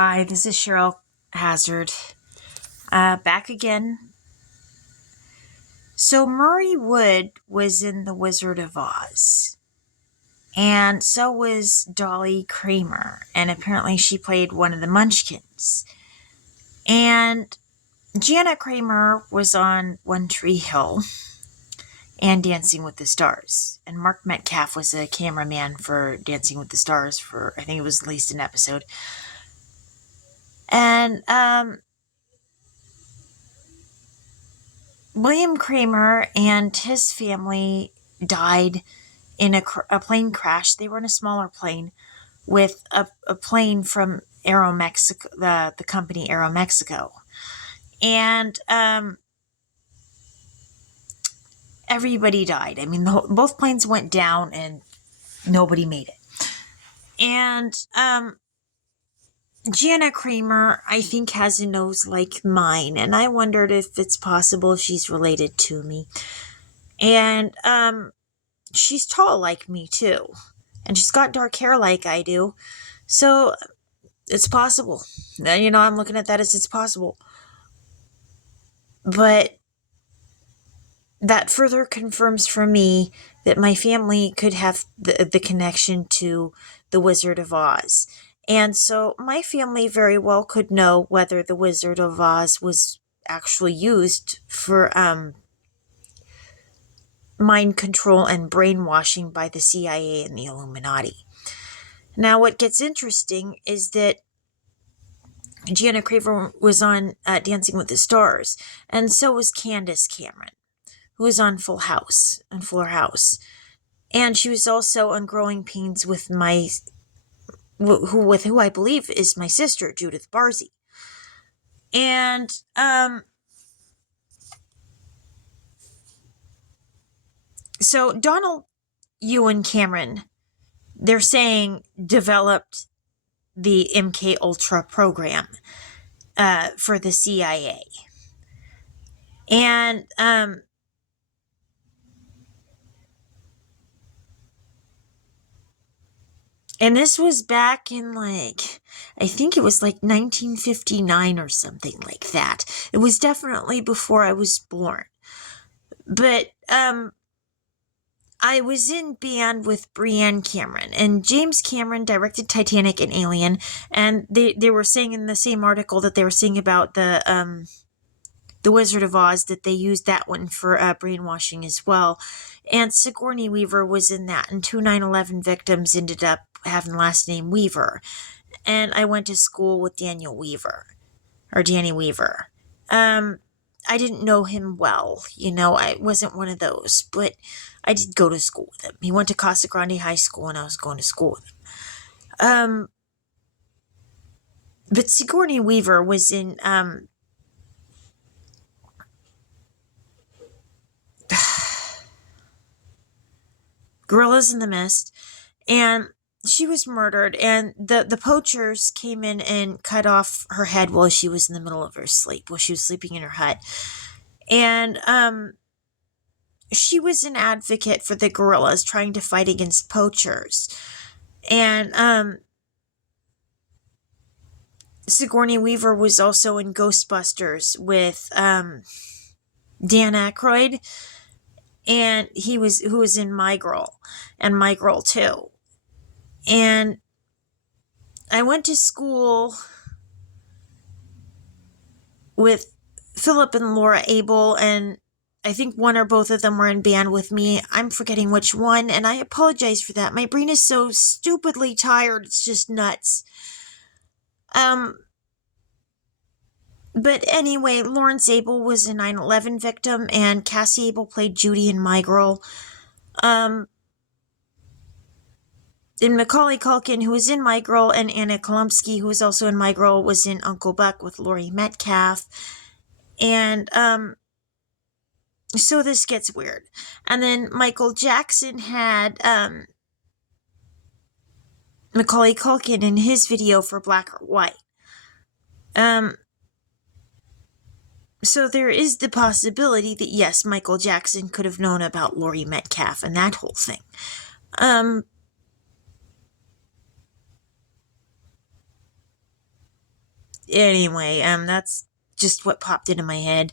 Hi, this is Cheryl Hazzard. Back again. So Murray Wood was in The Wizard of Oz. And so was Dolly Kramer. And apparently she played one of the Munchkins. And Janet Kramer was on One Tree Hill and Dancing with the Stars. And Mark Metcalf was a cameraman for Dancing with the Stars for, I think it was at least an episode. And William Kramer and his family died in a plane crash. They were in a smaller plane with a plane from Aeromexico, the company Aeromexico. And everybody died. I mean, both planes went down and nobody made it. And Janet Kramer, I think, has a nose like mine, and I wondered if it's possible she's related to me. And she's tall like me, too. And she's got dark hair like I do. So it's possible. You know, I'm looking at that as it's possible. But that further confirms for me that my family could have the connection to the Wizard of Oz. And so my family very well could know whether the Wizard of Oz was actually used for mind control and brainwashing by the CIA and the Illuminati. Now, what gets interesting is that Janet Kramer was on Dancing with the Stars, and so was Candace Cameron, who was on Fuller House. And she was also on Growing Pains with who I believe is my sister, Judith Barzey. And so Donald Ewan Cameron, they're saying, developed the MK Ultra program for the CIA. And this was back in, I think it was 1959 or something like that. It was definitely before I was born. But I was in band with Brienne Cameron, and James Cameron directed Titanic and Alien, and they were saying in the same article that they were saying about the Wizard of Oz that they used that one for brainwashing as well. And Sigourney Weaver was in that, and 2 9/11 victims ended up having last name Weaver. And I went to school with Danny Weaver. I didn't know him well, I wasn't one of those, but I did go to school with him. He went to Casa Grande High School, and I was going to school with him. But Sigourney Weaver was in Gorillas in the Mist, and she was murdered, and the poachers came in and cut off her head while she was in the middle of her sleep, while she was sleeping in her hut. And she was an advocate for the gorillas, trying to fight against poachers. And Sigourney Weaver was also in Ghostbusters with Dan Aykroyd, and who was in My Girl and My Girl 2. And I went to school with Philip and Laura Abel, and I think one or both of them were in band with me. I'm forgetting which one, and I apologize for that. My brain is so stupidly tired, it's just nuts. But anyway, Lawrence Abel was a 9/11 victim, and Cassie Abel played Judy in My Girl. And Macaulay Culkin, who was in My Girl, and Anna Kolumsky, who was also in My Girl, was in Uncle Buck with Laurie Metcalf. And so this gets weird. And then Michael Jackson had Macaulay Culkin in his video for Black or White. So there is the possibility that, yes, Michael Jackson could have known about Laurie Metcalf and that whole thing. Anyway, that's just what popped into my head.